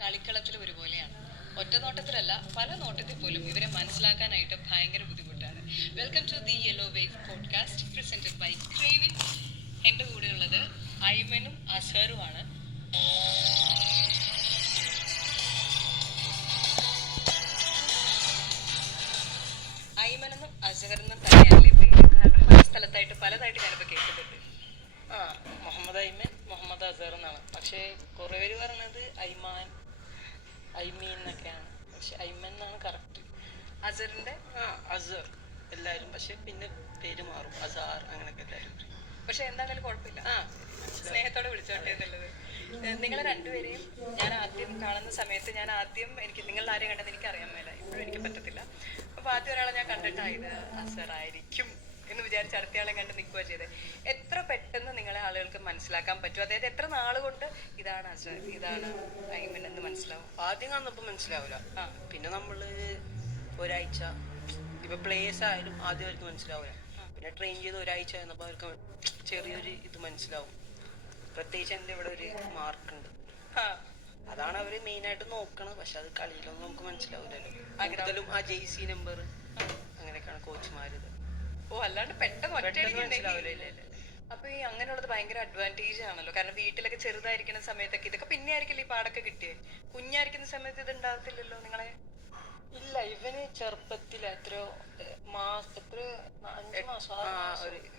കളിക്കളത്തിൽ ഒരുപോലെയാണ്. ഒറ്റ നോട്ടത്തിലല്ല, പല നോട്ടത്തിൽ പോലും ഇവരെ മനസ്സിലാക്കാനായിട്ട് ഭയങ്കര ബുദ്ധിമുട്ടാണ്. Welcome to the yellow wave podcast presented by ക്രേവിൻ. എൻ്റെ കൂടെയുള്ളത് ഐമനും അസറുമാണ്. ഐമനെന്നും അസഹറെന്നും തന്നെയാണല്ലേ പേര്? കാരണം പല സ്ഥലത്തായിട്ട് പലതായിട്ട് ഞാനിപ്പോൾ കേട്ടിട്ടുണ്ട്. ആ മുഹമ്മദ് ഐമൻ, മുഹമ്മദ് അസർ എന്നാണ്. പക്ഷേ കുറേ പേര് പറയണത് ഐമാൻ, ഐമീൻ എന്നൊക്കെയാണ്. പക്ഷെ ഐമൻ എന്നാണ് കറക്റ്റ്. അസറിന്റെ അസർ എല്ലാവരും, പക്ഷെ പിന്നെ പേര് മാറും, അസാർ അങ്ങനെയൊക്കെ എല്ലാവരും പറയും. പക്ഷെ എന്തായാലും കുഴപ്പമില്ല, മനസ്സിലായി. സ്നേഹത്തോടെ വിളിച്ചോട്ടെ എന്നുള്ളത്. നിങ്ങളെ രണ്ടുപേരെയും ഞാൻ ആദ്യം കാണുന്ന സമയത്ത് എനിക്ക് നിങ്ങളുടെ ആരെയും കണ്ടെന്ന് എനിക്ക് അറിയാൻ മേല, ഇപ്പോഴും എനിക്ക് പറ്റത്തില്ല. അപ്പൊ ആദ്യം ഒരാളെ ഞാൻ കണ്ടിട്ടാ ഇത് അസറായിരിക്കും എന്ന് വിചാരിച്ച് അടുത്തയാളെ കണ്ട് നിൽക്കുക ചെയ്തത്. എത്ര പെട്ടെന്ന് നിങ്ങളെ ആളുകൾക്ക് മനസ്സിലാക്കാൻ പറ്റും? അതായത് എത്ര നാളുകൊണ്ട് ഇതാണ് അസർ, ഇതാണ് ഐമൻ എന്ന് മനസ്സിലാവും? ആദ്യം കാണുന്നപ്പോൾ മനസ്സിലാവില്ല. പിന്നെ നമ്മള് ഒരാഴ്ച ഇപ്പൊ പ്ലേയേഴ്സ് ആയാലും ആദ്യം അവർക്ക് മനസ്സിലാവില്ല. പിന്നെ ട്രെയിൻ ചെയ്ത് ഒരാഴ്ച കഴിഞ്ഞപ്പോൾ അവർക്ക് ചെറിയൊരു ഇത് മനസ്സിലാവും. പ്രത്യേകിച്ച് എൻ്റെ ഇവിടെ ഒരു മാർക്കുണ്ട്, അതാണ് അവര് മെയിൻ ആയിട്ട് നോക്കണത്. പക്ഷെ അത് കളിയിലൊന്നും നമുക്ക് മനസ്സിലാവില്ലല്ലോ. കൂടുതലും ആ ജെയ്സി നമ്പർ അങ്ങനെയൊക്കെയാണ് കോച്ചുമാര്. ഓ, അല്ലാണ്ട് പെട്ടെന്ന് ഒറ്റയടിക്ക് മനസ്സിലാവില്ല. ഉണ്ടെങ്കിൽ. അപ്പൊ ഈ അങ്ങനെയുള്ളത് ഭയങ്കര അഡ്വാൻറ്റേജ് ആണല്ലോ. കാരണം വീട്ടിലൊക്കെ ചെറുതായിരിക്കുന്ന സമയത്തൊക്കെ ഇതൊക്കെ പിന്നെ ആയിരിക്കില്ല ഈ പാടൊക്കെ കിട്ടിയേ. കുഞ്ഞായിരിക്കുന്ന സമയത്ത് ഇത് ഉണ്ടാകത്തില്ലല്ലോ നിങ്ങളെ? ഇല്ല, ഇവന് ചെറുപ്പത്തിൽ എത്രയോ എത്രയോ 5 മാസം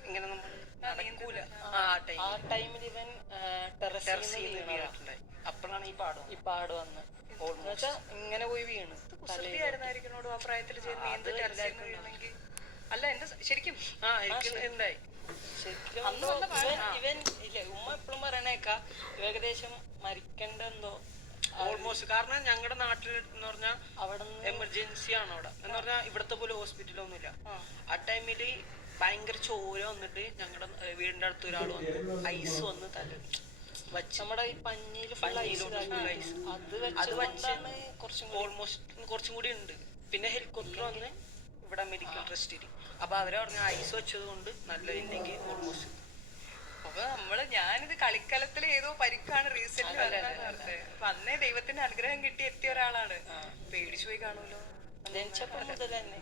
ഇങ്ങനെ നമ്മൾ നടക്കൂല. ആ ടൈമിൽ ഇവൻ ടെറസിൽ വീണിട്ടുണ്ടായി. അപ്പോഴാണ് ഈ പാട് വന്ന് ഇങ്ങനെ പോയി വീണ്. കുസൃതിയായിരുന്നായിരിക്കണോട് ആ പ്രായത്തിൽ വീണെങ്കിൽ. അല്ല, എന്റെ ശരിക്കും എന്തായി ശരിക്കും ഇവൻ ഇല്ല. ഉമ്മ എപ്പോഴും പറയണേക്കാ ഏകദേശം മരിക്കണ്ടെന്തോ ഓൾമോസ്റ്റ്. കാരണം ഞങ്ങളുടെ നാട്ടിൽ എന്ന് പറഞ്ഞാൽ അവിടെ എമർജൻസി ആണ് അവിടെ എന്ന് പറഞ്ഞാൽ ഇവിടത്തെ പോലെ ഹോസ്പിറ്റലൊന്നുമില്ല. ആ ടൈമില് ഭയങ്കര ചോര വന്നിട്ട് ഞങ്ങളുടെ വീടിന്റെ അടുത്ത് ഒരാൾ വന്നു, ഐസ് വന്ന് തല വച്ച് നമ്മുടെ ഈ പഞ്ഞിയിൽ അത് വെച്ചാണ് കുറച്ചും കൂടി ഉണ്ട്. പിന്നെ ഹെലികോപ്റ്റർ വന്ന് ഇവിടെ മെഡിക്കൽ ട്രസ്റ്റിൽ. അപ്പൊ അവരെ പറഞ്ഞ ഐസ് വെച്ചത് കൊണ്ട് നല്ല ഇല്ലെങ്കിൽ ഓൾമോസ്റ്റ്. അപ്പൊ ഞാനിത് കളിക്കലത്തിൽ ഏതോ പരിക്കാണ് റീസെന്റ് അപ്പൊ അന്നേ ദൈവത്തിന്റെ അനുഗ്രഹം കിട്ടി എത്തിയ ഒരാളാണ്. പേടിച്ചു പോയി കാണുമല്ലോ ജനിച്ചപ്പോൾ മുതൽ തന്നെ.